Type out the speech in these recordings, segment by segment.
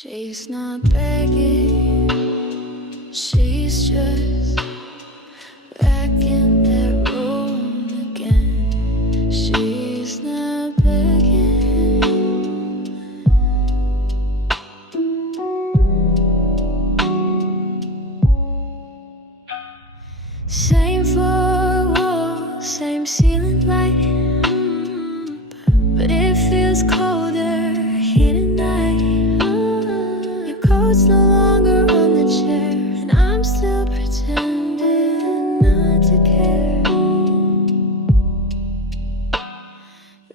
She's not begging, she's just back in that room again. She's not begging. Same floor wall, same ceiling light, but it feels colder here tonight. Your coat's no longer on the chair, and I'm still pretending not to care.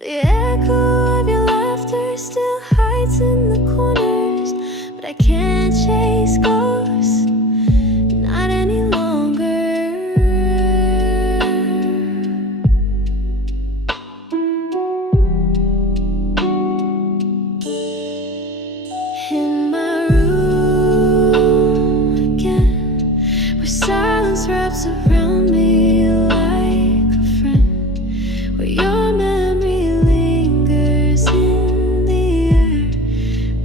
The echo of your laughter still hides in the corners, but I can't chase ghosts, not any longer. In my room again, where silence wraps around me like a friend, where your memory lingers in the air,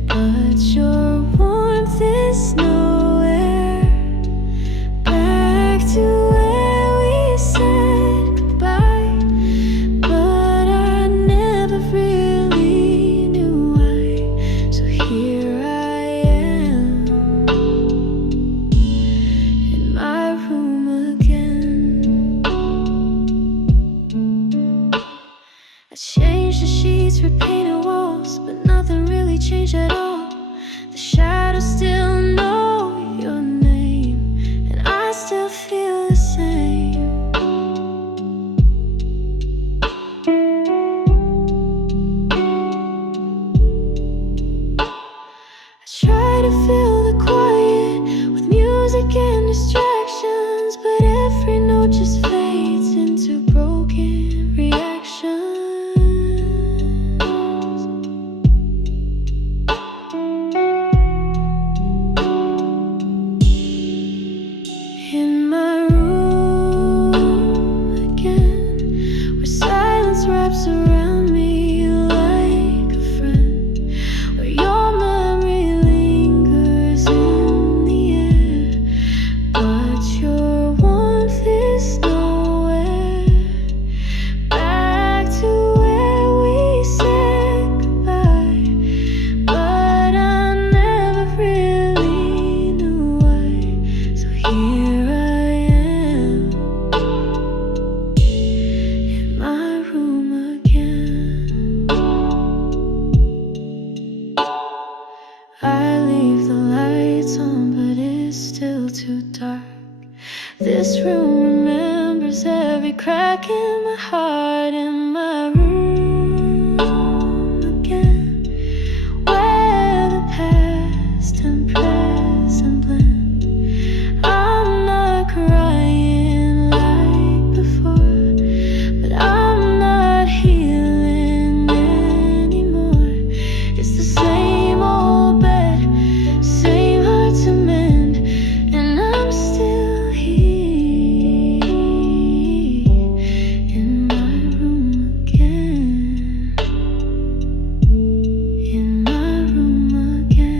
but your warmth is nowhere. Back to where we said goodbye, but I never really knew why. So here I am in my room again. I changed the sheets, repainted walls, but nothing really changed at all. The shadows still know your name, and I still feel the same. I try to fill the quiet with music and distractions, but every note just fades into broken reactions. In my room again, where silence wraps around me like a friend, where your memory lingers in the air, but your warmth is nowhere. Back to where we said goodbye, but I never really knew why. So here I am in my room again. I leave the lights on, but it's still too dark. This room remembers every crack in my heart. In my room again, where the past and present blend. I'm not crying like before, but I'm not healing anymore. It's the same old bed, same heart to mend, and I'm still here in my room again. In my room again.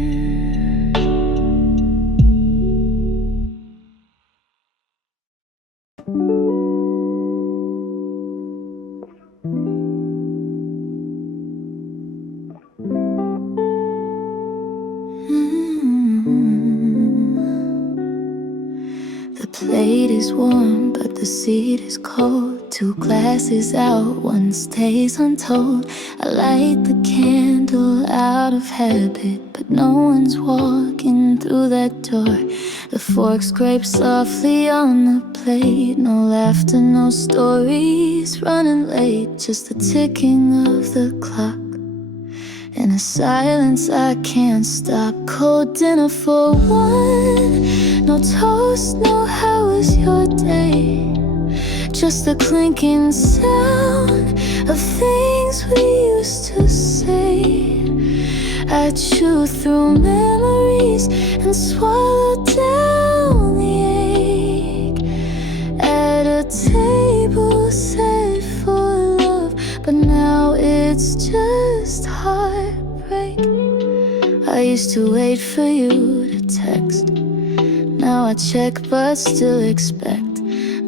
The plate is warm, but the seat is cold. 2 glasses out, one stays untold. I light the candle out of habit, but no one's walking through that door. The fork scrapes softly on the plate. No laughter, no stories, running late. Just the ticking of the clock. In a silence I can't stop. Cold dinner for one, no toast, no how was your day. Just the clinking sound of things we used to say. I chew through memories and swallow down the ache. At a table set for love, but now it's just heartbreak. I days to wait for you to text. Now I check but still expect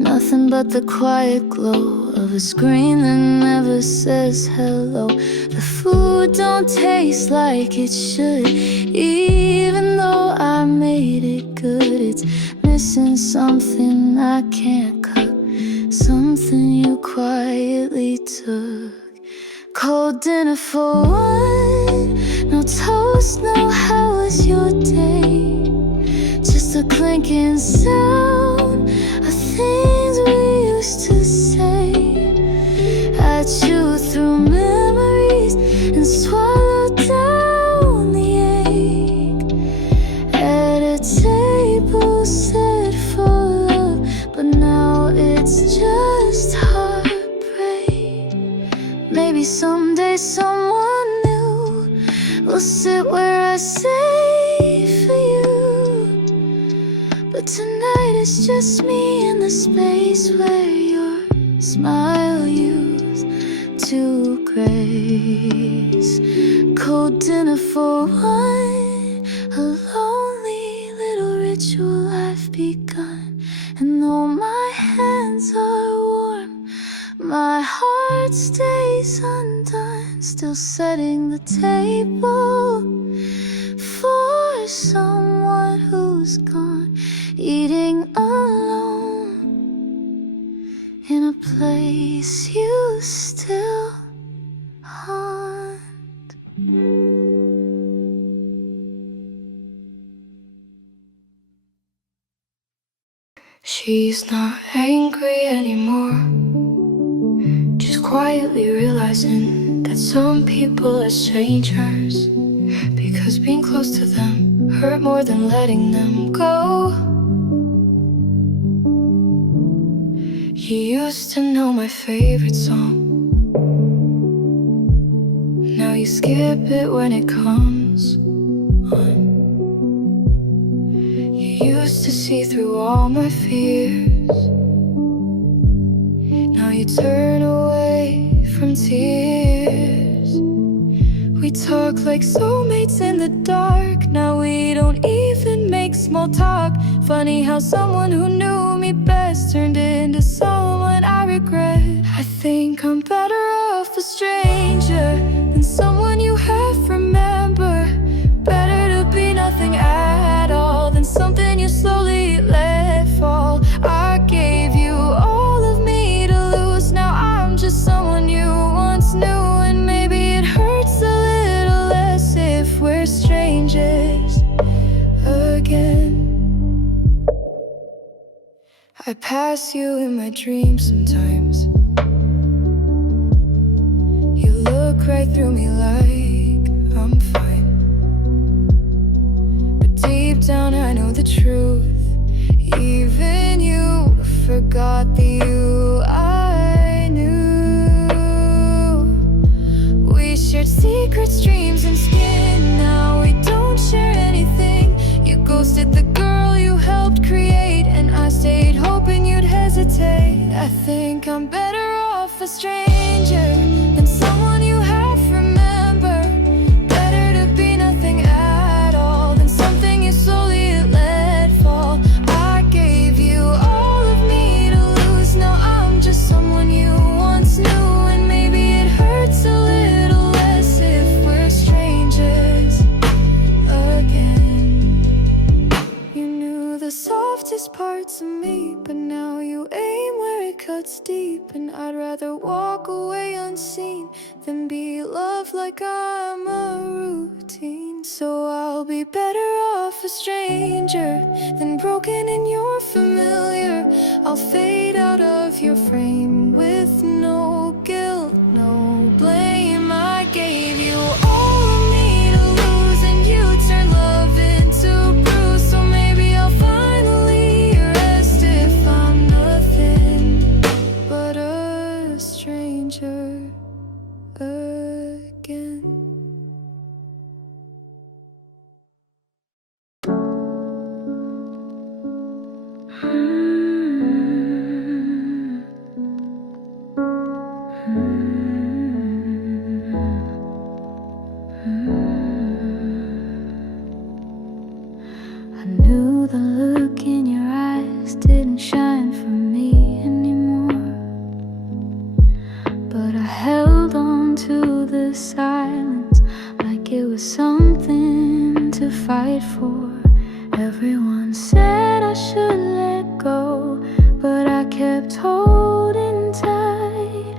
nothing but the quiet glow of a screen that never says hello. The food don't taste like it should, even though I made it good. It's missing something I can't cut, something you quietly took. Cold dinner for one, no toast, no how was your day? Just a clinking sound of things we used to say. I chew through memories and swallow down the ache. At a table set for love, but now it's just heartbreak. Maybe someday someone new will sit where I say for you, but tonight it's just me in the space where your smile used to grace. Cold dinner for one, a lonely little ritual I've begun. And though my hands are warm, my heart stays undone, still setting the table for someone who's gone, eating alone in a place you still haunt. She's not angry anymore, just quietly realizing that some people are strangers, because being close to them hurt more than letting them go. You used to know my favorite song, now you skip it when it comes on. You used to see through all my fears, now you turn away from tears. We talk like soulmates in the dark, now we don't even make small talk. Funny how someone who knew me best turned into someone I regret. I think I'm better off a stranger than someone you half remember. Better to be nothing at all than something you slowly let fall. I gave you all of me to lose, now I'm just someone you once knew. And maybe it hurts a little less if we're strangers again. I pass you in my dreams sometimes. You look right through me like I'm fine, but deep down I know the truth. Even you forgot the you I knew. We shared secrets, dreams, and skin. Now we don't share anything. You ghosted the girl you helped create, and I stayed hoping you'd hesitate. I think I'm better off a stranger than someone you half remember. Better to be nothing at all than something you slowly let fall. I gave you all of me to lose, now I'm just someone you once knew. And maybe it hurts a little less if we're strangers again. You knew the softest parts of me, but now you aim where it cuts deep. And I'd rather walk away unseen than be loved like I'm a routine. So I'll be better off a stranger than broken in your familiar. I'll fade out of your frame with no guilt, no blame. I gave you all of me to lose, and you turned love into bruise. So maybe I'll finally rest if I'm nothing but a stranger again. I knew the look in your eyes didn't shine for me anymore, but I held on to the silence like it was something to fight for. Everyone said I should let go, but I kept holding tight.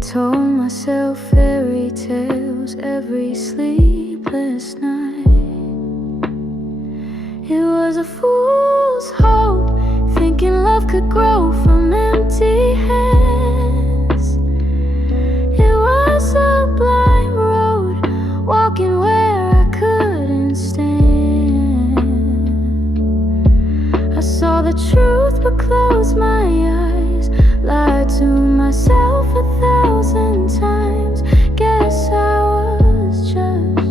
Told myself fairy tales every sleepless night. It was a fool's hope, thinking love could grow from empty hands. It was a blind road, walking where I couldn't stand. I saw the truth but closed my eyes, lied to myself 1,000 times. Guess I was just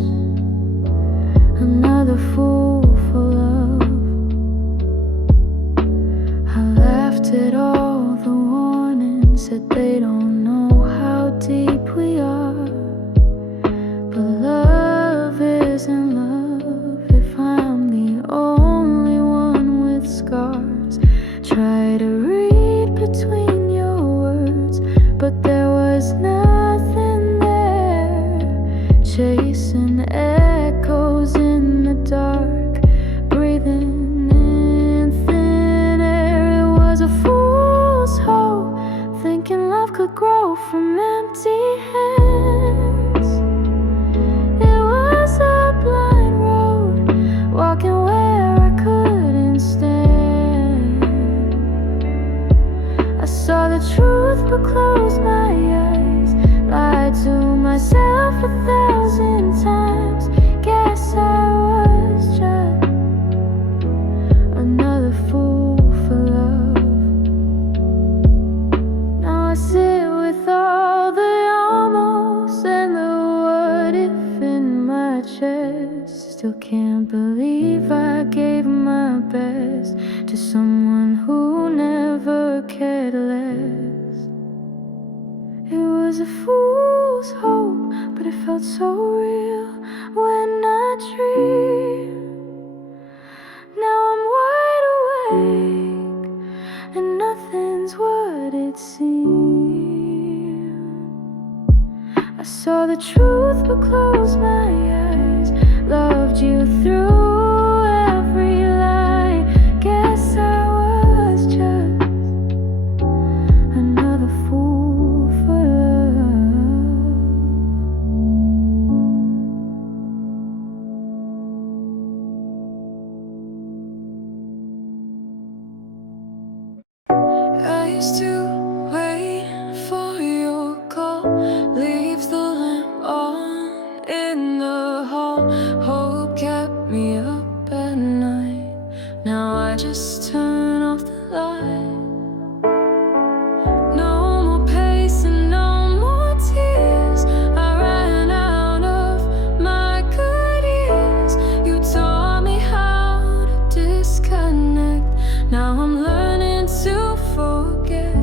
another fool for love. I laughed at all the warnings, said they don't know how deep we are. But love isn't love if I'm the only one with scars. Try to read between your words, but there was nothing there. Chasing echoes in the dark, breathing in thin air. It was a fool's hope, thinking love could grow from empty hands. It was a blind road, walking where I couldn't stand. I saw the truth but closed my eyes, lied to myself 1,000 times. Guess I was just another fool for love. Now I sit with all the almost and the what if in my chest. Still can't believe I gave my best to someone who never cared less. It was a fool's hope, but it felt so real when I dreamed. Now I'm wide awake, and nothing's what it seemed. I saw the truth but closed my eyes, loved you through every lie. Guess I was just another fool for love. I used to wait for your call, leave the lamp on in the hall. Hope kept me up at night. Now I just turn off the light. No more pacing, no more tears. I ran out of my good years. You taught me how to disconnect. Now I'm learning to forget.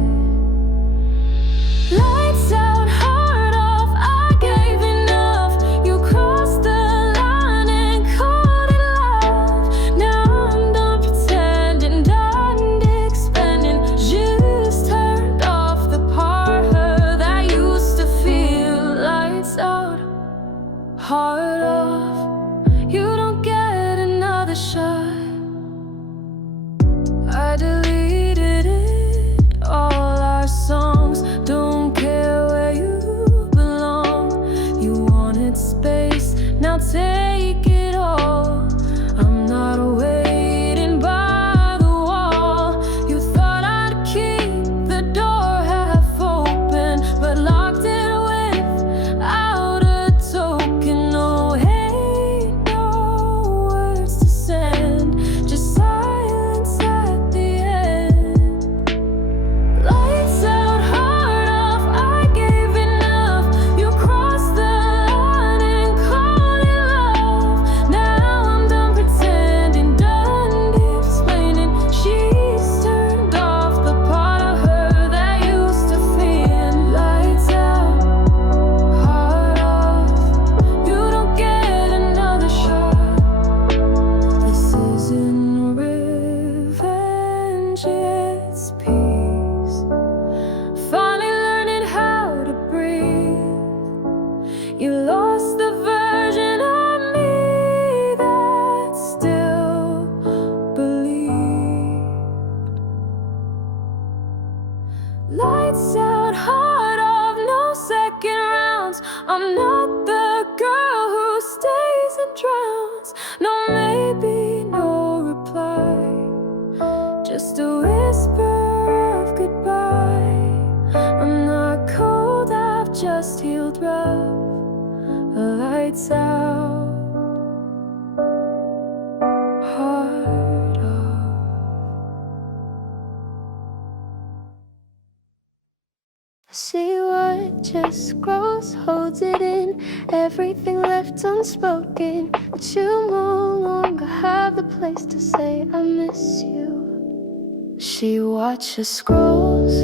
everything left unspoken, but you no longer have the place to say I miss you. She watches scrolls,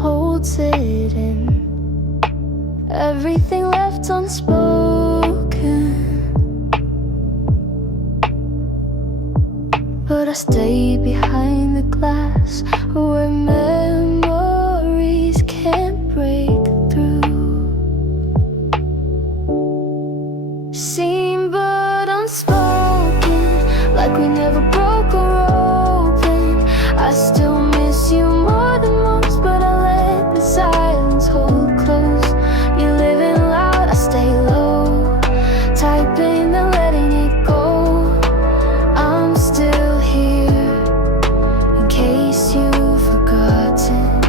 holds it in, everything left unspoken, but I stay behind the glass where memories can't break through. Seen but unspoken, like we never broke or open. I still miss you more than most, but I let the silence hold close. You're living loud, I stay low, typing and letting it go. I'm still here, in case you've forgotten.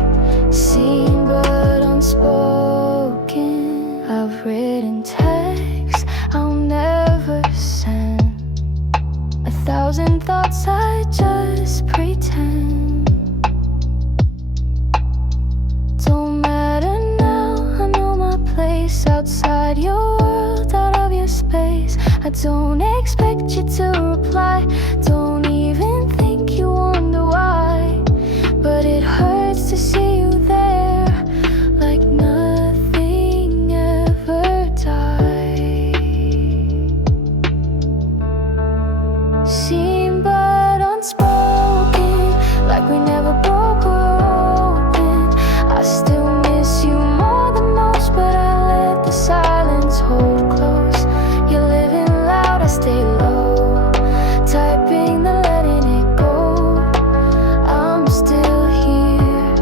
Seen but unspoken, I've written texts I'll never send, 1,000 thoughts I just pretend. Don't matter now, I know my place outside your world, out of your space. I don't expect you to reply, don't even think you wonder why, but it hurts to see you there, like nothing ever died. Seen but unspoken, like we never broke or open. I still miss you more than most, but I let the silence hold close. You're living loud, I stay low, typing then letting it go. I'm still here,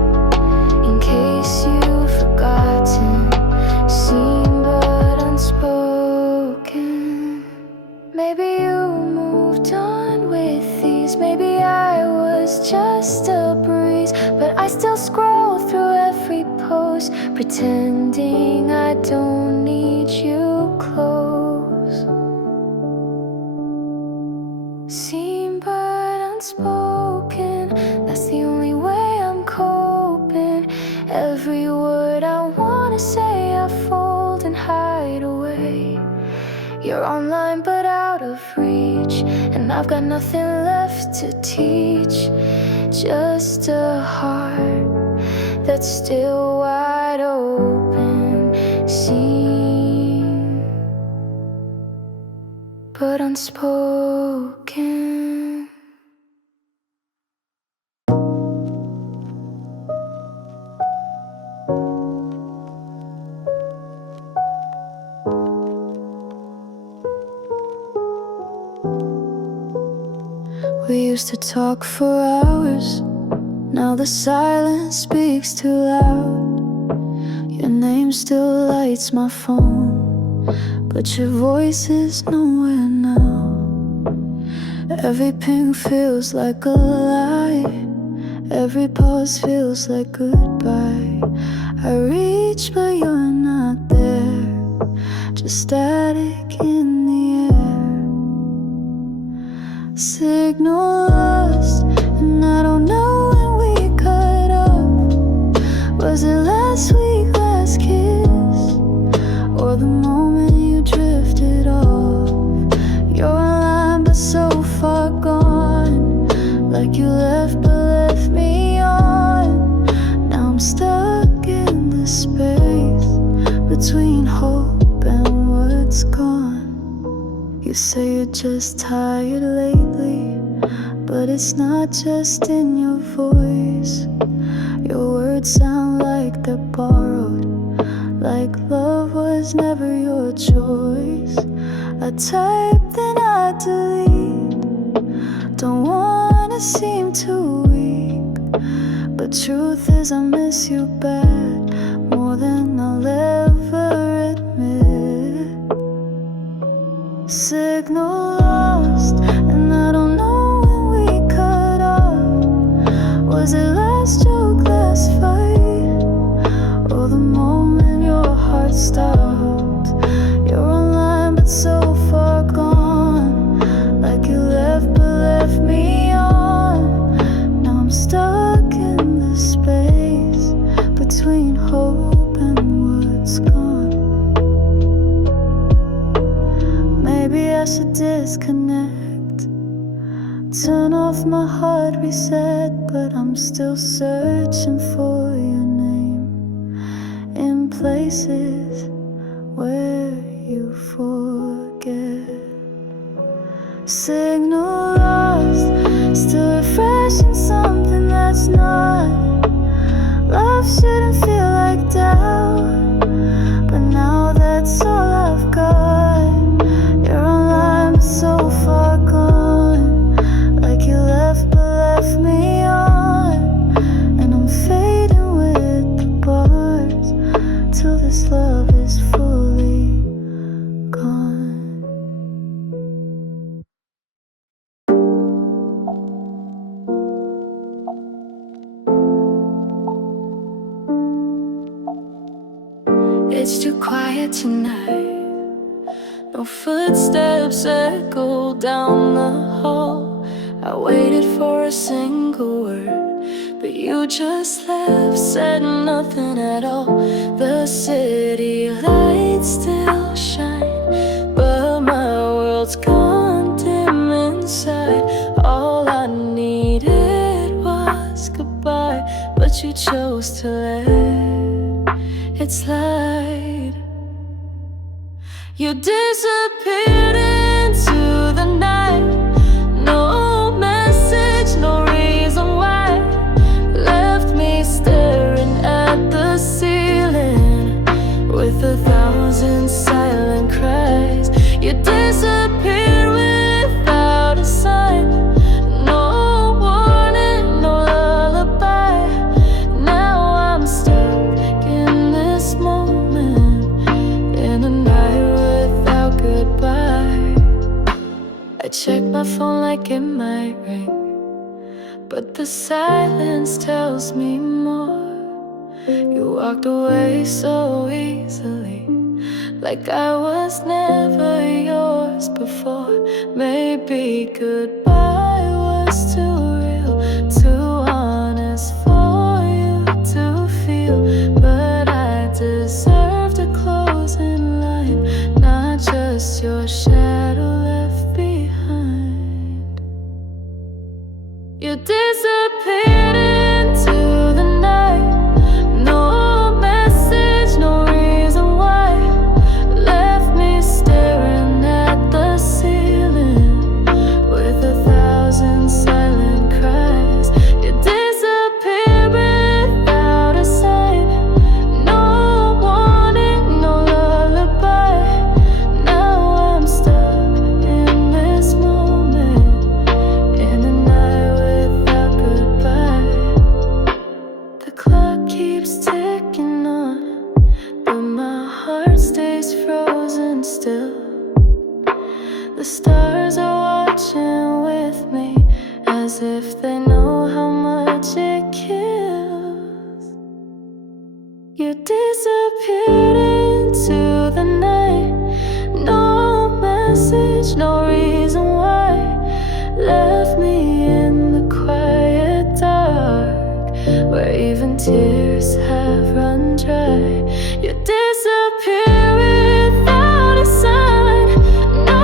in case you've forgotten. Seen but unspoken. Maybe you moved on with these, maybe I was just a breeze, but I still scroll through every post, pretending I don't need you close. Seen but unspoken, that's the only way I'm coping. Every word I wanna say I fold and hide away. You're online but out of reach, and I've got nothing left to teach, just a heart that's still wide open. Seen but unspoken. We used to talk for hours, now the silence speaks too loud. Your name still lights my phone, but your voice is nowhere now. Every ping feels like a lie, every pause feels like goodbye. I reach but you're not there, just static in the air. Signal lost, and I don't know when we cut up. Was it last week, last kiss, or the moment you drifted off? You're online but so far gone, like you left but left me on. Now I'm stuck in the space between hope and what's gone. You say you're just tired lately, but it's not just in your voice. Your words sound like they're borrowed, like love was never your choice. I type then I delete, don't wanna seem too weak, but truth is I miss you bad, more than I'll ever admit. Signal lost, and I don't know when we cut off. Was it last joke, last fight, or the moment your heart stopped? You're online but so far gone, like you left but left me on. Now I'm stuck in the space between hope and what's turn off my heart reset, but I'm still searching for your name in places where you forget. Signal lost, still refreshing something that's not. Love shouldn't feel like doubt, but now that's all I've got. You're online but so far gone, like you left but left me on. And I'm fading with the bars till this love is fully gone. It's too quiet tonight. No footsteps echo down the hall. I waited for a single word, but you just left, said nothing at all. The city lights still shine, but my world's gone dim inside. All I needed was goodbye, but you chose to let it slide. You disappeared into the night. No message, no reason why. Left me staring at the ceiling with 1,000 silent cries. You disappeared without a sign. No warning, no lullaby. Now I'm stuck in this moment, in a night without goodbye. I check my phone like it might ring, but the silence tells me more. You walked away so easily, like I was never yours before. Maybe goodbye was too real, too honest for you to feel. But I deserved a closing line, not just your shadow left behind. You disappeared into the night. No message, no reason why. Left me staring at the ceiling with 1,000 silent cries. You disappeared without a sign. No warning, no lullaby. Now I'm stuck in this moment, in a night without goodbye. The clock keeps ticking on, but my heart stays frozen still. The stars are watching with me, as if they know how much it kills. You disappeared into the night. No message, no reason why. Left me in the quiet dark, where even tears have run dry. You disappear without a sign. No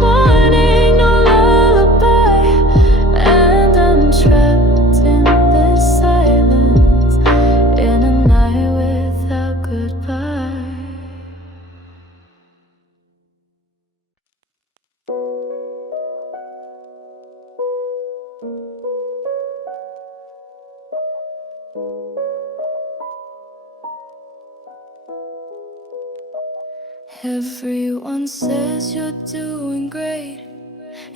warning, no lullaby. And I'm trapped in this silence, in a night without goodbye. Everyone says you're doing great,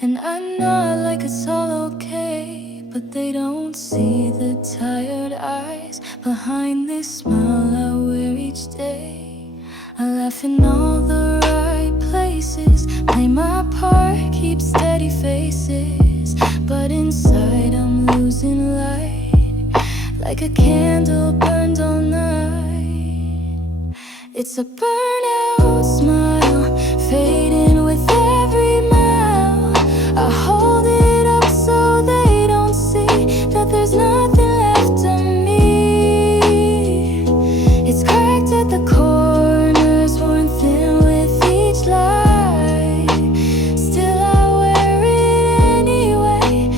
and I nod like it's all okay. But they don't see the tired eyes behind this smile I wear each day. I laugh in all the right places, play my part, keep steady faces. But inside I'm losing light, like a candle burned all night. It's a burnout smile, fading with every mile. I hold it up so they don't see that there's nothing left of me. It's cracked at the corners, worn thin with each lie. Still I wear it anyway,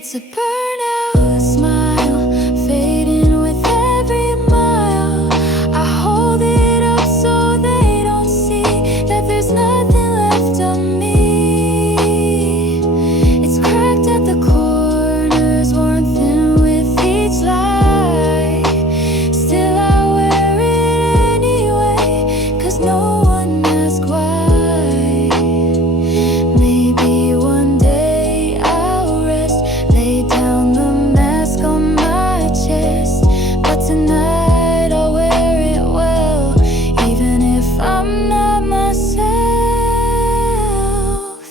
It's a burnout smile, fading with every mile. I hold it up so they don't see that there's nothing left of me. It's cracked at the corners, worn thin with each lie. Still I wear it anyway, 'cause no one asks why. Maybe one day I'll rest, lay down the mask on my chest. But tonight I'll wear it well, even if I'm not myself.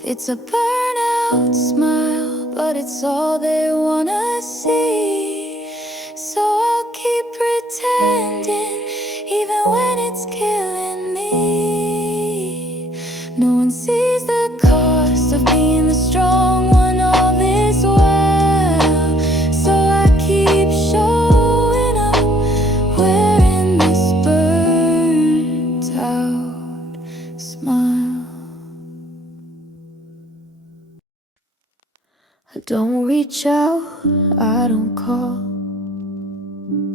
It's a burnout smile, but it's all they wanna see. So I'll keep pretending, even when it's killing me. No one sees the cost of being the strong one all this while. So I keep showing up, wearing this burnt out smile. I don't reach out, I don't call.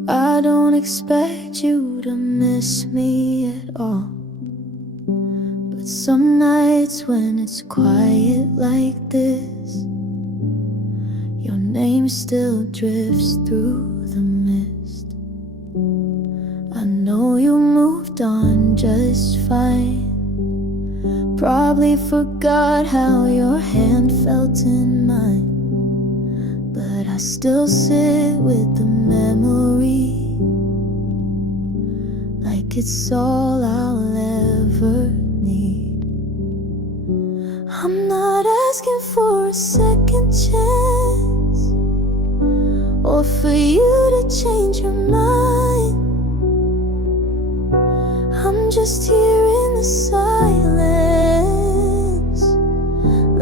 I don't expect you to miss me at all. But some nights when it's quiet like this, your name still drifts through the mist. I know you moved on just fine. Probably forgot how your hand felt in mine. But I still sit with the memory, like it's all I'll ever need. I'm not asking for a second chance, or for you to change your mind. I'm just here in the silence,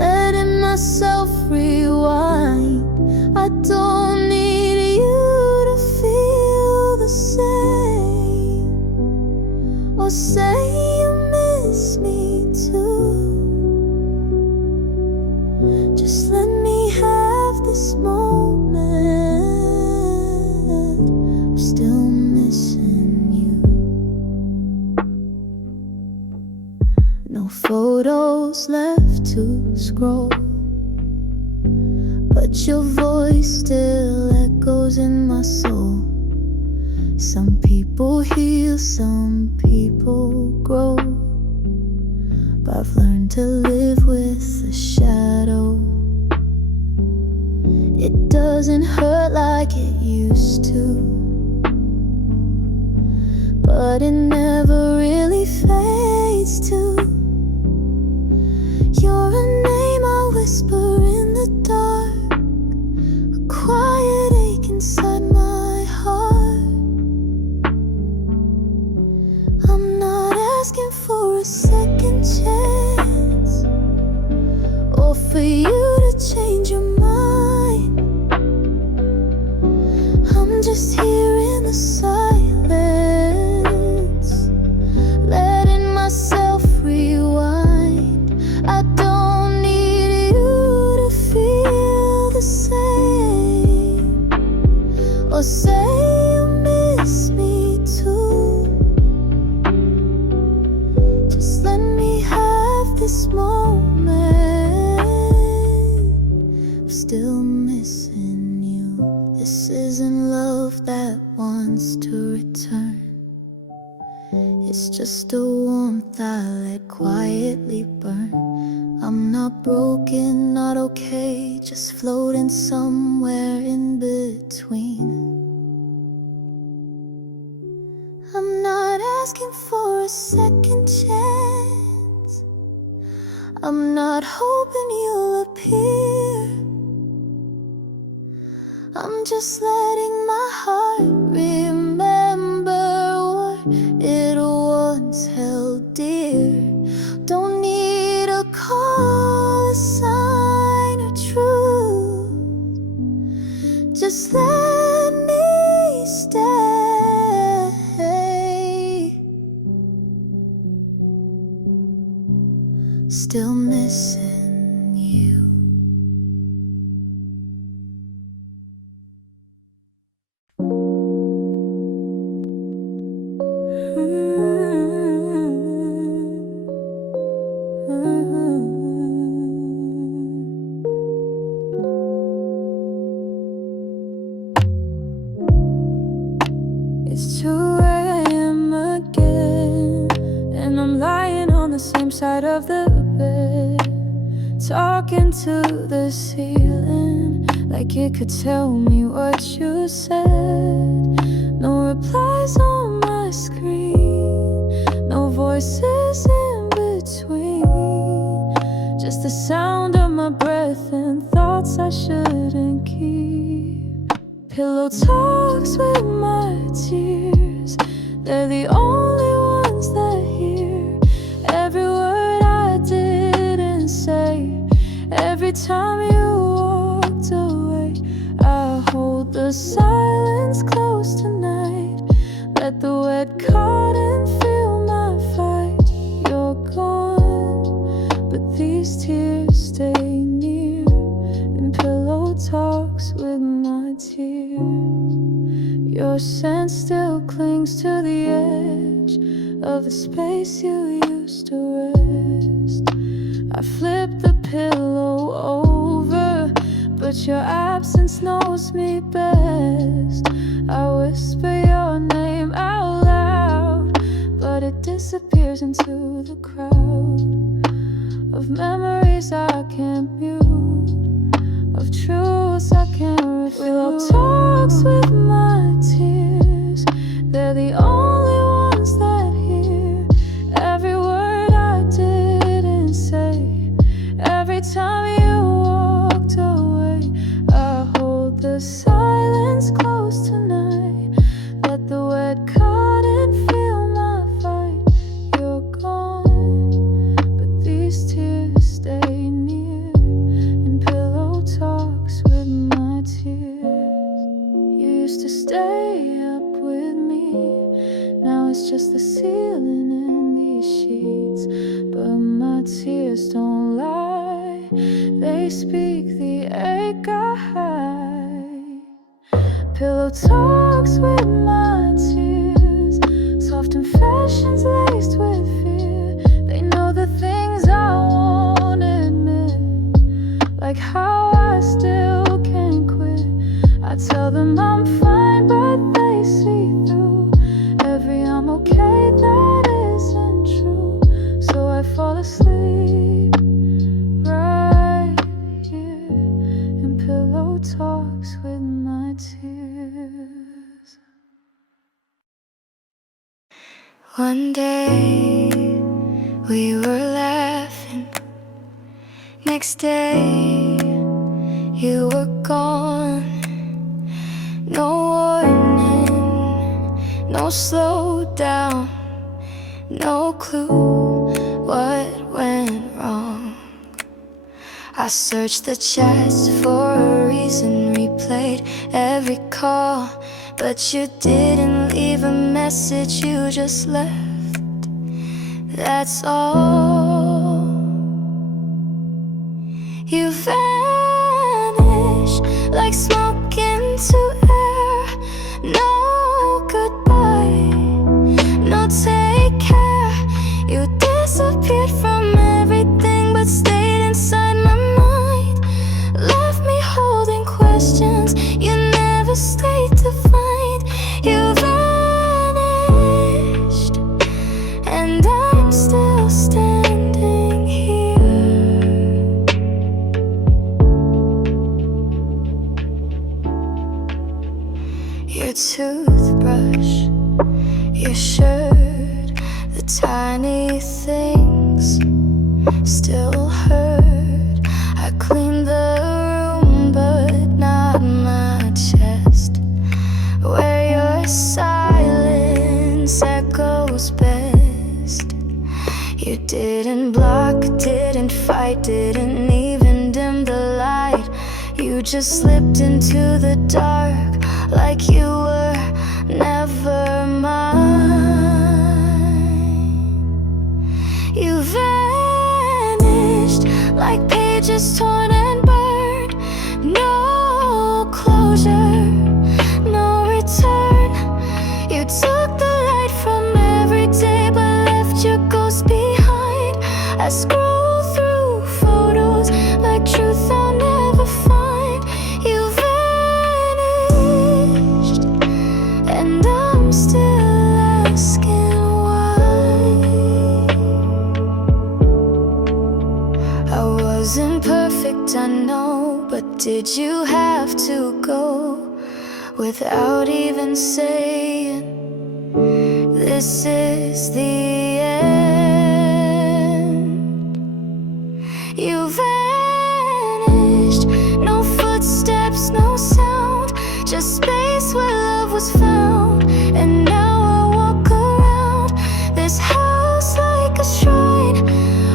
letting myself rewind. I don't need you to feel the same, or say you miss me too. Just let me have this moment. I'm still missing you. No photos left to scroll, but your voice still echoes in my soul. Some people heal, some people grow, but I've learned to live with the shadow. It doesn't hurt like it used to, but it never really fades too. You're a name I whisper in the dark, a quiet ache inside my heart. I'm not asking for a second chance, or for you to change your mind. I'm just here in the silence, letting myself rewind. I don't need you to feel the same, or say you miss me too. Just let me have this moment. I'm still missing you. This isn't love that wants to return. It's just a warmth I let quietly burn. I'm not broken, not okay, just floating somewhere in between. I'm not asking for a second chance, I'm not hoping you'll appear. I'm just letting my heart remember what it once held dear. Don't need a call, a sign, or truth. Just let me stay. Still missing you. side of the bed, talking to the ceiling like it could tell me what you said. No replies on my screen, no voices in between, just the sound of my breath and thoughts I shouldn't keep. Pillow talks with my tears, they're the only ones that hear every word I didn't say. Every time you walked away, I hold the silence close tonight. Let the wet cotton fill my fight. You're gone, but these tears stay near in pillow talks with my tears. Your scent still clings to the edge of the space you used to rest. I flip the pillow over, but your absence knows me best. I whisper your name out loud, but it disappears into the crowd of memories I can't mute, of truths I can't refute. Willow talks with my tears, they're the only ones that hear every word I didn't say. Every time you walked away, I hold the silence close tonight. Let the wet cotton fill my fight. You're gone, but these tears stay near in pillow talks with my tears. You used to stay up with me, now it's just the ceiling and these sheets. But my tears don't lie, they speak the ache I hide. Pillow talks with my tears, soft confessions laced with fear. They know the things I won't admit, like how I still can't quit. I tell them I'm fine, but they see through every I'm okay that isn't true. So I fall asleep right here in pillow talks with my tears. One day we were laughing, next day you were gone. No warning, no slow down, no clue what went wrong. I searched the chats for a reason, replayed every call, but you didn't leave a message, you just left. That's all. You vanish like smoke into air. No goodbye, no take care. You disappeared from everything but stayed inside my mind. Left me holding questions you never stayed to find. You vanished, and I'm still standing here. Your toothbrush, your shirt, the tiny things still hurt. I cleaned the room, but not my chest, where your silence echoes best. You didn't block, didn't fight, didn't even dim the light. You just slipped into the dark like you were never mine. You vanished like pages torn and burned. No closure, no return. You took the light from every day but left your ghost behind. I scroll through photos like truth I'll never find. You vanished, and I'm still asking why. hurt, I know, but did you have to go without even saying this is the end? You vanished, no footsteps, no sound, just space where love was found. And now I walk around this house like a shrine,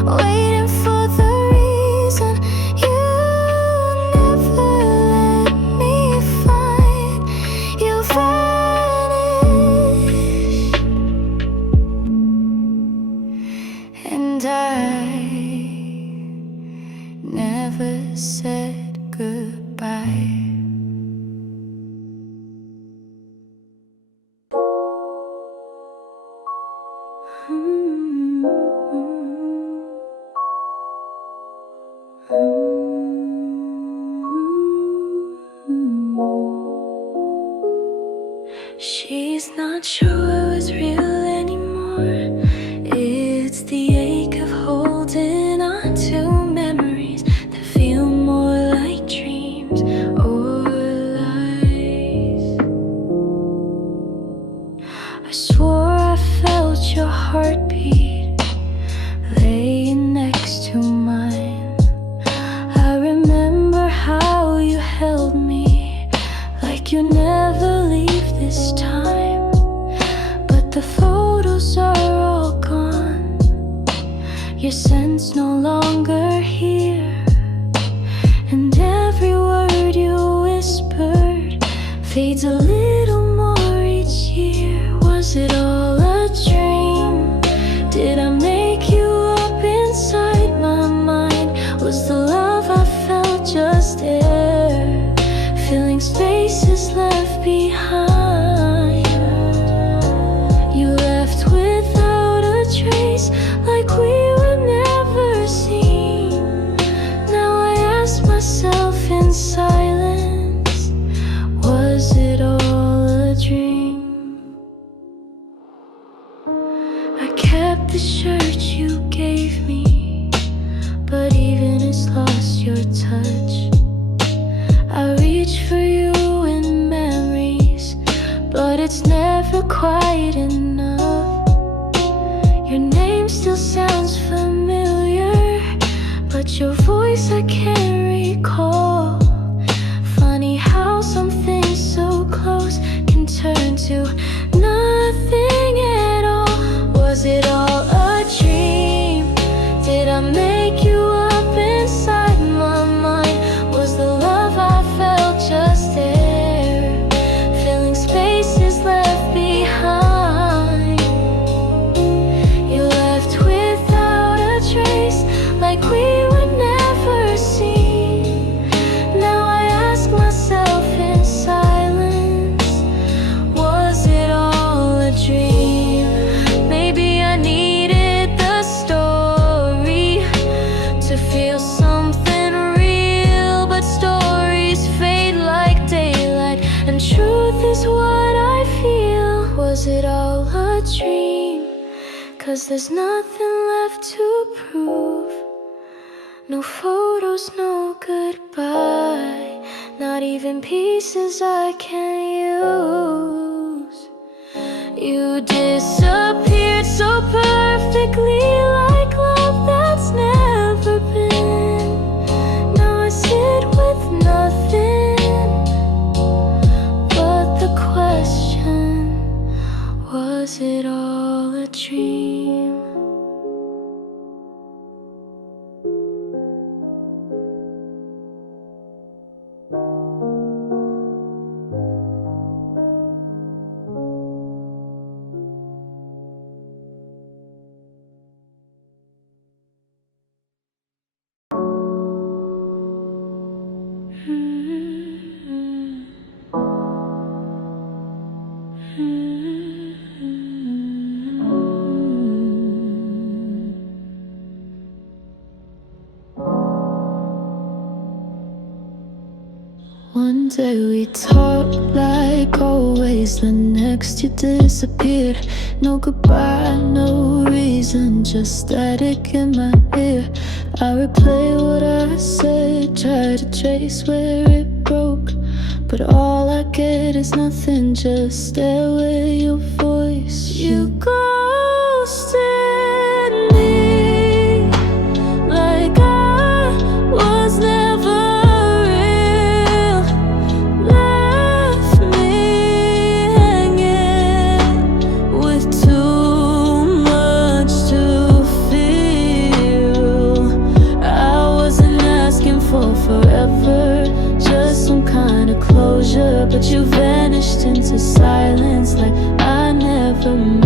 waiting for the reason you never let me find. You vanished, and I never said goodbye. She's not sure it's real anymore. It's the ache of holding on to memories that feel more like dreams or lies. I swore I felt your heartbeat laying next to mine. I remember how you held me like you never leave this time. But the photos are all gone, your scent's no longer here, and every word you whispered fades a little more each year. Was it all a dream? Did I make you up inside my mind? Was the love I felt just air, filling spaces left behind? You left without a trace, like we were never seen. Now I ask myself in silence, was it all a dream? I kept the shirt you gave me, but even it's lost your touch. I reach for you in memories, but it's never quite enough. Your name still sounds familiar, but your voice I can't recall. Funny how something so close can turn to nothing at all. Was it all a dream? Did I make you up inside my mind? Was the love I felt just there, filling spaces left behind? You left without a trace, like we were never seen. Now I ask myself in silence, was it all a dream? Maybe I needed the story to feel something real, but stories fade like daylight, and truth is what I feel. Was it all a dream? 'Cause there's nothing left to prove. No photos, no goodbye, not even pieces I can use. You disappeared so perfectly, like love that's never been. Now I sit with nothing but the question, was it all a dream? One day we talked like always, the next you disappeared. No goodbye, no reason, just static in my ear. I replay what I said, try to trace where it broke, but all I get is nothing, just stare with your voice. You ghosted me like I was never real, left me hanging with too much to feel. I wasn't asking for forever, just some kind of closure, but you vanished into silence like I never mattered.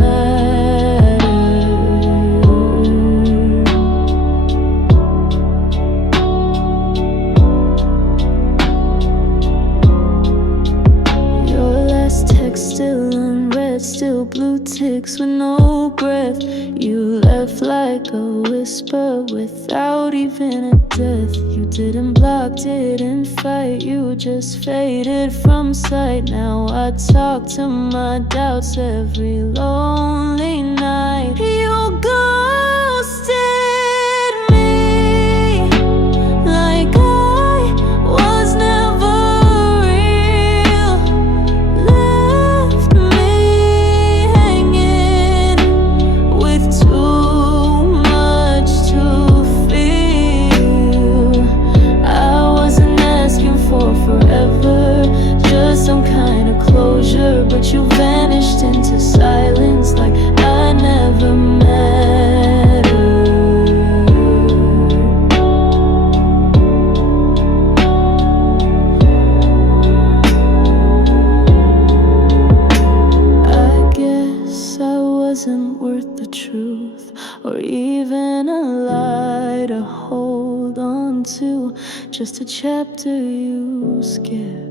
Your last text still unread, still blue ticks with no breath. You left like a whisper without even a death. You didn't block, didn't fight, you just faded from sight. Now I talk to my doubts every lonely night. You ghosted me like I was never real, left me hanging with too much to feel. I wasn't asking for forever, just some kind of closure, but you vanished into silence like I never mattered. I guess I wasn't worth the truth, or even a lie to hold on to, just a chapter you skipped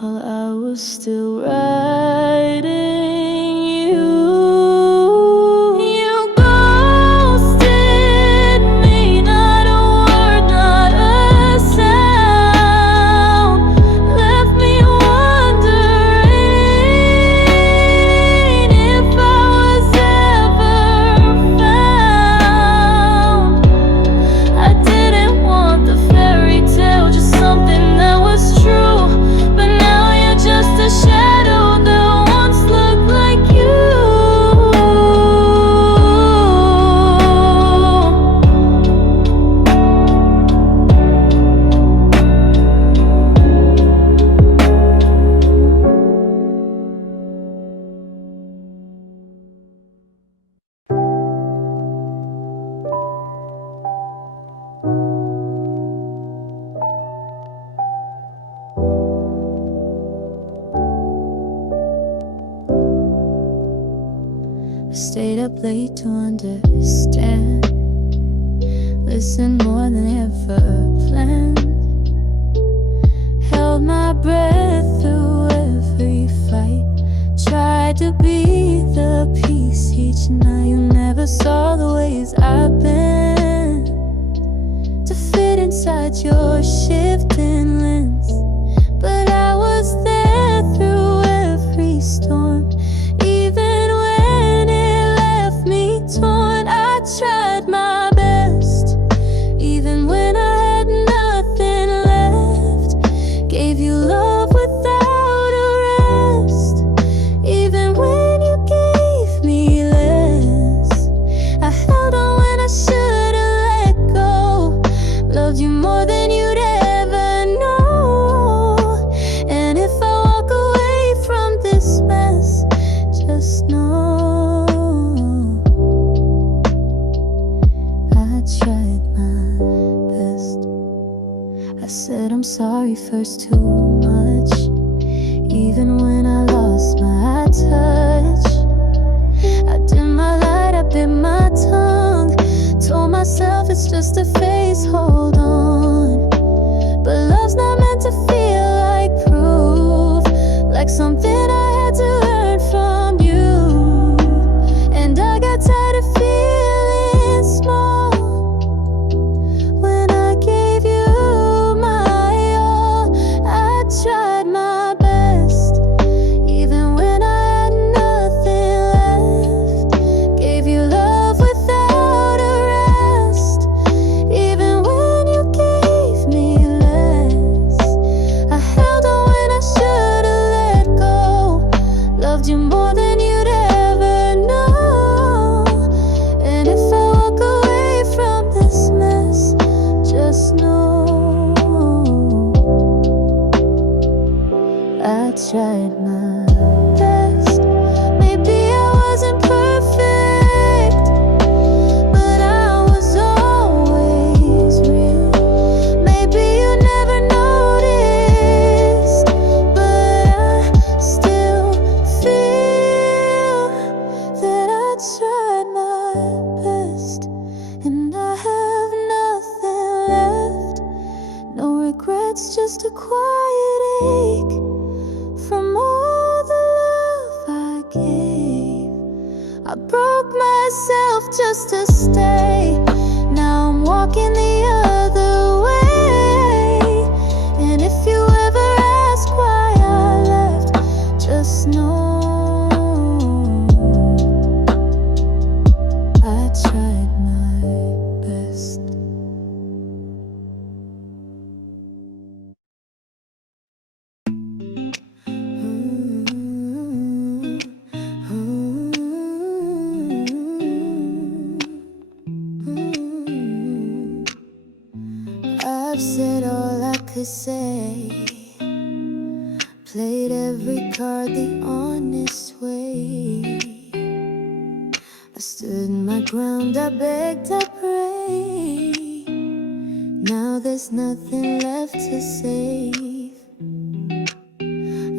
while I was still writing you. You ghosted me, not a word, not a sound, left me wondering if I was ever found. I didn't want the fairy tale, just something that was true, but now you're just a shadow that once looked like you. I stayed up late to understand, listen more than ever planned, held my breath through every fight, tried to be the peace each night. You never saw the ways I've been to fit inside your shifting lens, but I was there through every storm, even when it left me torn. I tried my best, even when I had nothing left, gave you love without a rest, even when you gave me less. I held on when I should've let go, loved you more than you'd ever know. And if I walk away from this mess, just know I tried my best. I said I'm sorry first too much, even when I lost my touch. I dim my light, I bit my tongue, told myself it's just a phase, hold on. But love's not meant to feel like proof, like something I had to earn from you. And I got tired of feeling small when I gave you my all. I tried my best, even when I had nothing left, gave you love without a rest, even when just a quiet ache from all the love I gave. I broke myself just to stay. Now I'm walking the other way. And if you ever ask why I left, just know I tried my best. I've said all I could say, played every card the honest way. I stood my ground, I begged, I prayed. Now there's nothing left to save.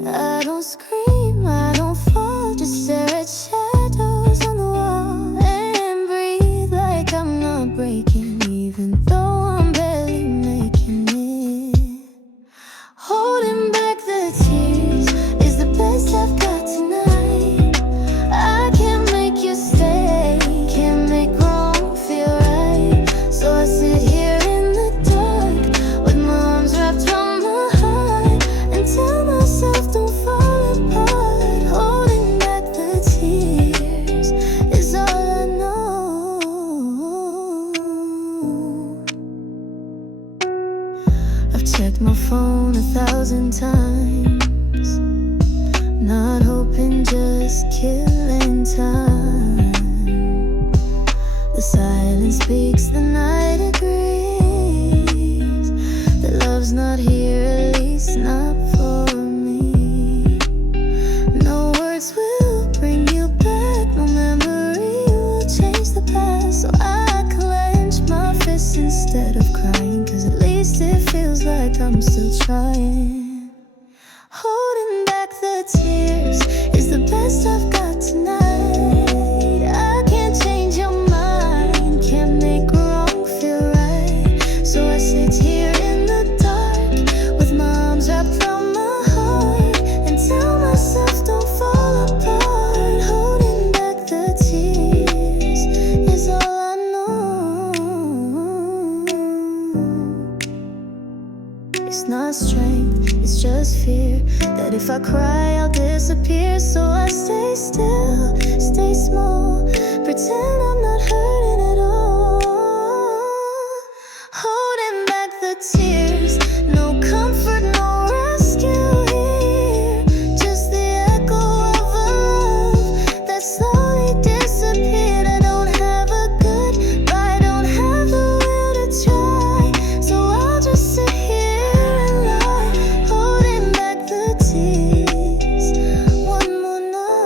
I don't scream, I don't fall, just stare at shadows on the wall and breathe like I'm not breaking, even though I'm barely making it. Holding back the tears is the best I've got tonight. I can't make you stay, can't make wrong feel right. So I sit here in the dark with my arms wrapped around my heart and tell myself don't fall apart. Holding back the tears is all I know. I've checked my phone 1,000 times, not hoping, just killing time. The silence speaks, the night agrees that love's not here, at least not for me. No words will bring you back, no memory will change the past. So I clench my fists instead of crying, 'cause at least it feels like I'm still trying. Holding back the tears is the best I've got tonight. I can't change your mind, can't make wrong feel right. So I sit here in the dark with my arms wrapped around my heart and tell myself don't fall apart. Holding back the tears is all I know. It's not strength, it's just fear that if I cry I'll disappear. So I stay still, stay small, pretend I'm not hurting at all. Holding back the tears, no comfort, no rescue here, just the echo of a love that slowly disappeared. I don't have a goodbye, don't have the will to try, so I'll just sit here and lie. Holding back the tears one more night.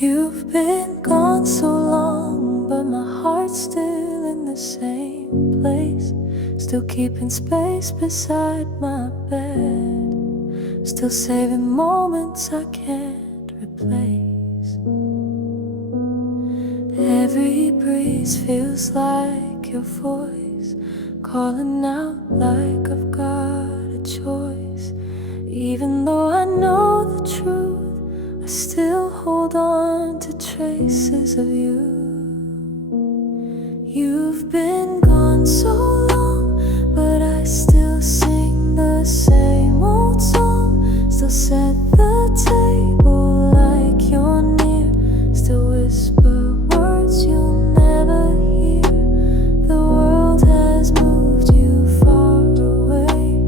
You've been gone so long, but my heart's still in the same place, still keeping space beside my bed, still saving moments I can't replace. Every breeze feels like your voice, calling out like I've got a choice. Even though I know the truth, I still hold on to traces of you. You've been gone so long, but I still sing the same old song, still set the table like you're near, still whisper words you'll never hear. The world has moved you far away,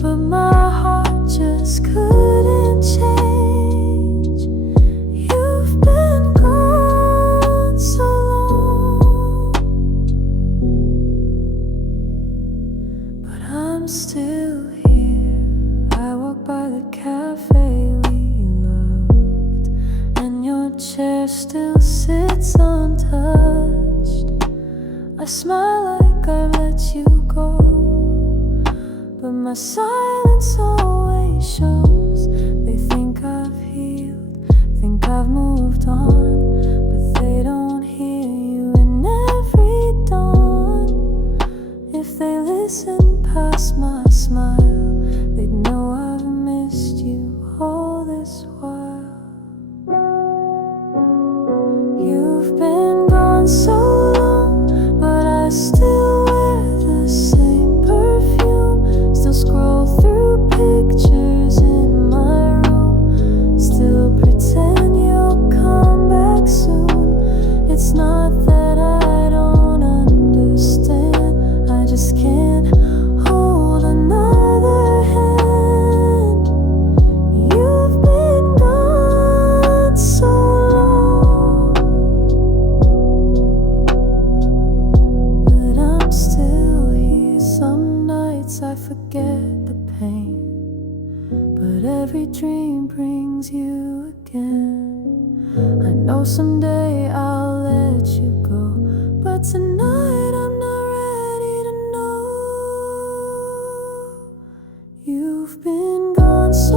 but my heart just couldn't change. You've been gone so long, but I'm still here. I walk by the cafe we loved, and your chair still sits untouched. I smile like I let you go, but my silence always shows. They think I've healed, think I've moved on, but they don't hear you in every dawn. If they listen past my smile, they'd know I've missed you all this while. You've been gone so long, but I still wear the same perfume. Still scroll through pictures in my room. Still pretend you'll come back soon. It's not that I don't understand, I just can't hold another hand. You've been gone so long, but I'm still here. Some nights I forget the pain, but every dream brings you again. I know someday I'll let you go, but tonight I'm not ready to know. You've been gone so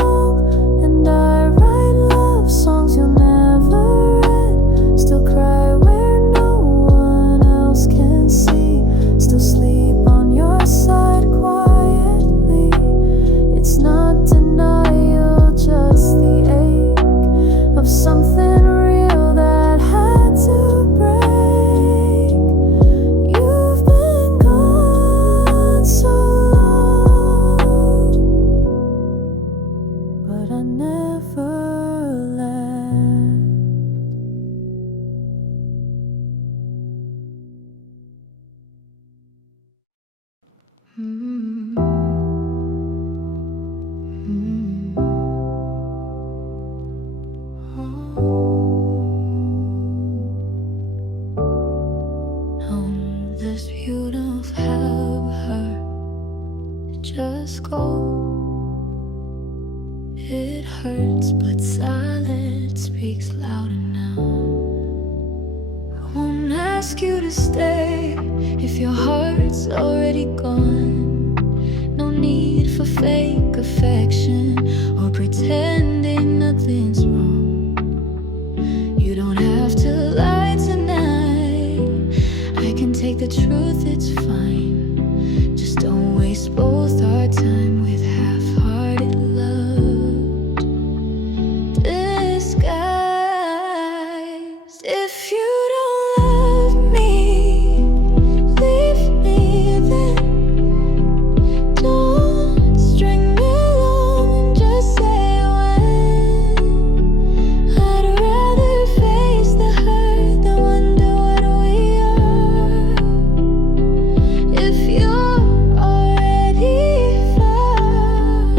long, and I write love songs you'll never read. Still cry where no one else can see. Still sleep on your side quietly. It's not denial, just the ache of something real that had to break. You've been gone so long, but I never left. This you don't have her, just go. It hurts, but silence speaks louder now. I won't ask you to stay if your heart's already gone. No need for fake affection or pretending nothing's wrong. You don't have to lie tonight, I can take the truth, it's fine. Just don't waste both our time with half-hearted love disguised. If you don't love me, leave me then. Don't string me along and just say when. I'd rather face the hurt than wonder what we are. If you're already far,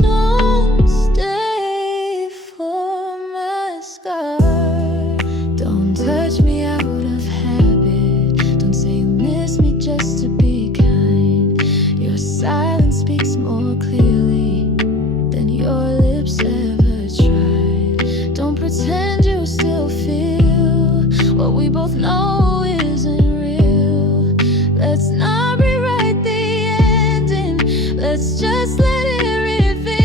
don't stay for my scar. Don't touch me out of habit, don't say you miss me just to be kind. Your silence speaks more clearly than your lips ever tried. Don't pretend you still feel what we both know isn't real. Let's not rewrite the ending, let's just let it reveal.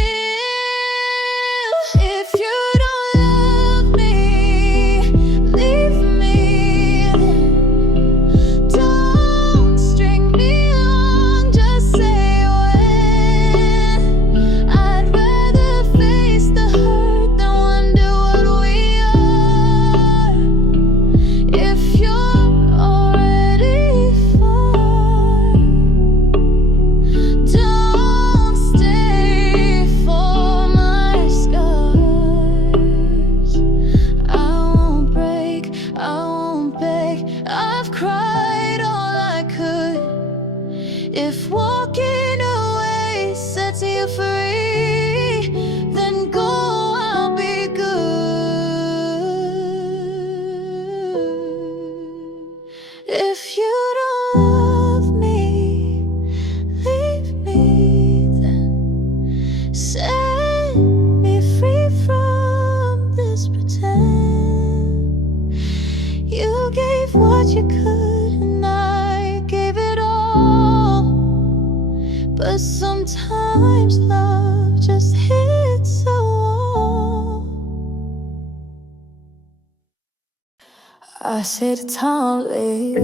If you don't love me, leave me then. Don't string me along, just say when. I'd rather face the hurt than wonder what we are. If you're already far, don't stay for my scars. I won't break, I won't beg, I've cried all I could. If walking away sets you free, then go, I'll be good. If you don't love me, leave me then. Set me free from this pretend. You gave what you could, and I gave it all. Sometimes love just hits a wall. I said it calmly,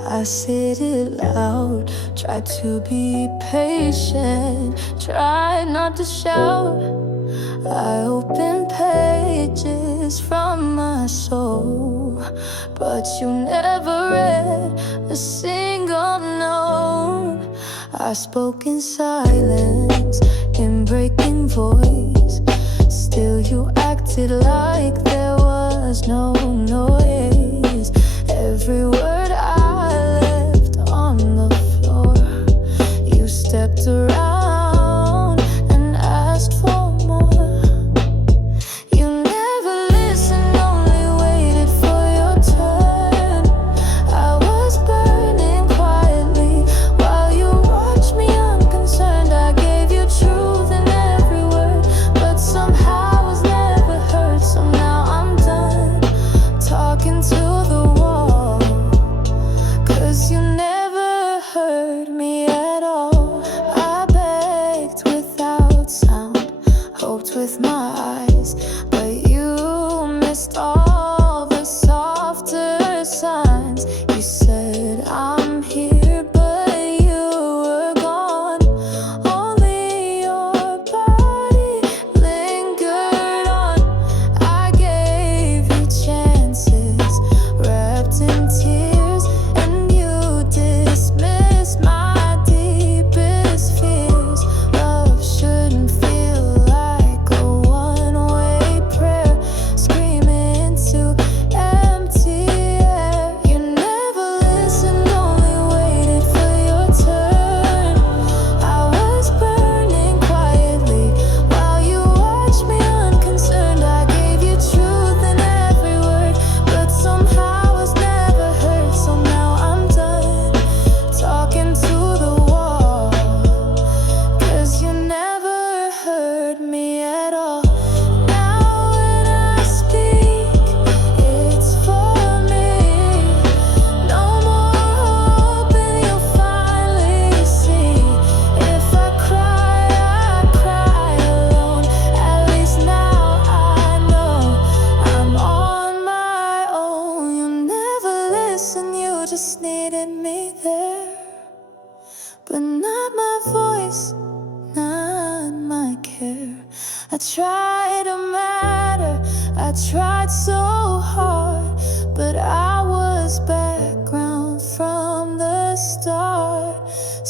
I said it loud. Tried to be patient, tried not to shout. I opened pages from my soul, but you never read a single note. I spoke in silence, in breaking voice. Still you acted like there was no noise. Every word I left on the floor. You stepped around and asked for more. You never listened, only waited for your turn. I was burning quietly while you watched me unconcerned. I gave you truth in every word, but somehow I was never heard. So now I'm done talking to the wall, 'cause you never heard me at all. I begged without sound, hoped with my eyes, but you missed all the softer signs. You said I'm here, but you were gone. Only your body lingered on. I gave you chances wrapped in tears, and you dismissed my deepest fears. Love shouldn't feel like a one-way prayer, screaming into empty air. You never listened, only waited for your turn. I was burning quietly while you watched me unconcerned. I gave you truth in every word, but somehow I was never heard. So now I'm done talking to the wall, 'cause you never heard me at all. Now when I speak, it's for me. No more hoping you'll finally see. If I cry alone. At least now I know I'm on my own. You never listened, you just needed me there, but not my voice, not my care. I tried to matter, I tried so hard, but I was background from the start.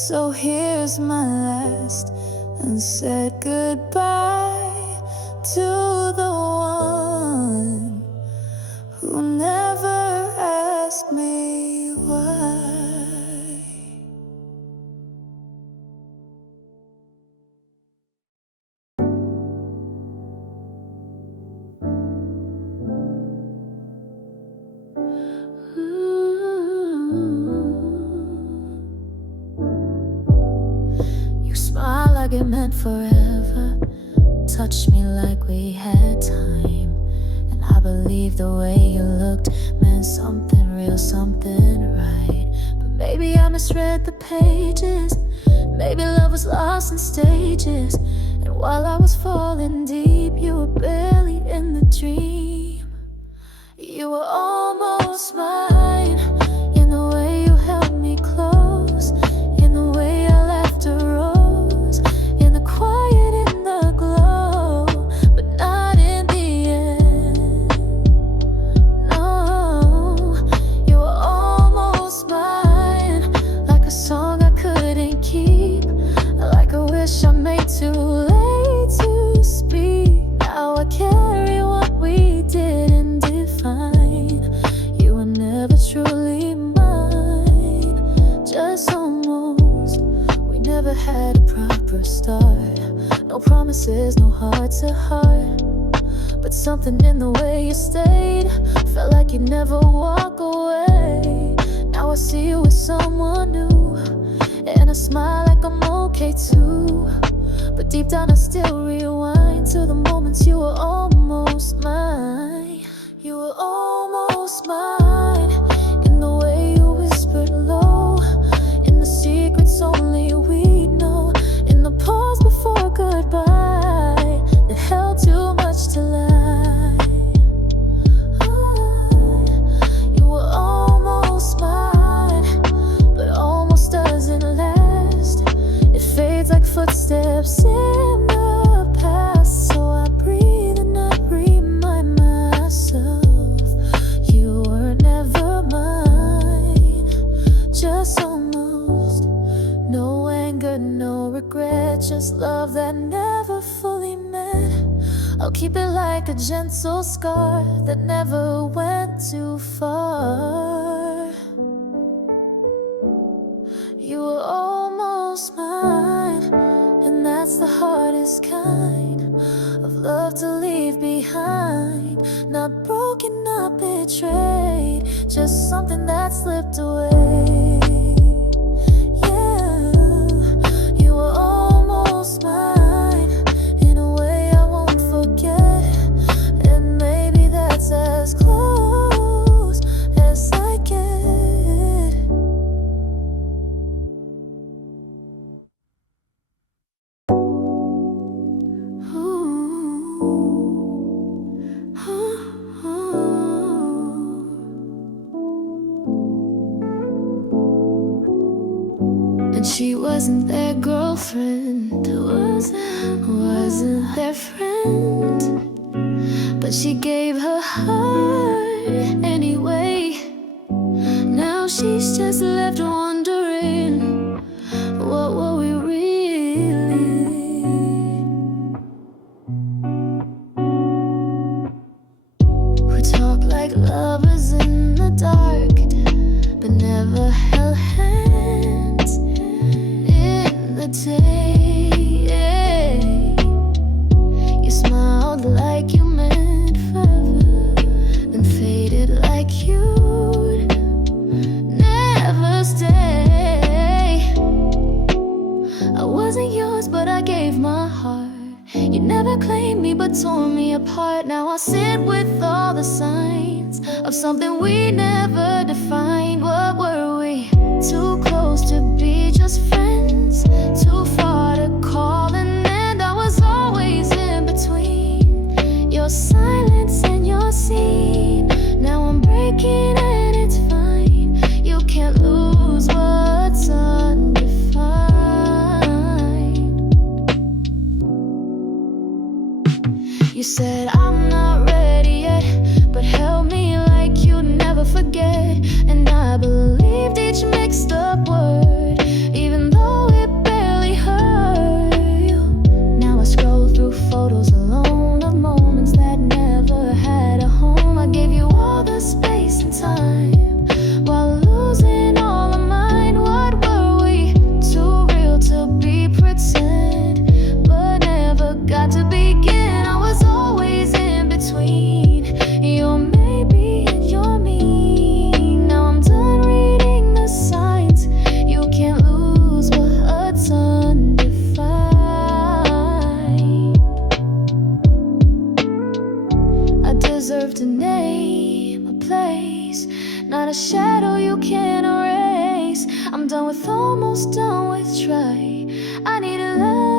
So here's my last unsaid goodbye to the one who never asked me why. You smile like it meant forever, touch me like we had time, and I believe the way you looked meant something real, something right. But maybe I misread the pages, maybe love was lost in stages, and while I was falling deep, you were barely in the dream. You were almost mine, in the way you held me close, in the way I left a rose, in the quiet, in the glow, but not in the end. No, you were almost mine, like a song I couldn't keep, like a wish I made too late to speak. Now I carry what we didn't define. You were never truly mine, just almost. We never had a proper start, no promises, no heart to heart, but something in the way you stayed felt like you'd never walk away. Now I see you with someone new, and I smile like I'm okay too, but deep down I still rewind to the moments you were almost mine. You were almost mine, in the way you whispered low, in the secrets only we know, in the keep it like a gentle scar that never went too far. You were almost mine, and that's the hardest kind of love to leave behind. Not broken, not betrayed, just something that slipped away. Yeah, you were almost mine in a way I won't forget, and maybe that's as close as I get. And she wasn't their girlfriend, wasn't their friend, but she gave her heart anyway. Now she's just left wondering, what were we really? We talk like lovers in the dark, but never held hands in the day. You smiled like you meant forever, then faded like you'd never stay. I wasn't yours, but I gave my heart. You never claimed me, but tore me apart. Now I sit with all the signs of something we never defined. What were we? Too close to be just friends, too far to call an end. I was always in between your silence and your scene. Now I'm breaking and it's fine. You can't lose what's undefined. You said I'm not ready yet, but held me like you'd never forget. And I believed each mixed up word, even though it barely hurt you. Now I scroll through photos alone of moments that never had a home. I gave you all the space and time while losing all of mine. What were we? Too real to be pretend, but never got to begin. I was always in between your maybe and your me. Now I'm done reading the signs. You can't lose what's undefined. I deserve to name a place, not a shadow you can't erase. I'm done with almost done with try. I need a love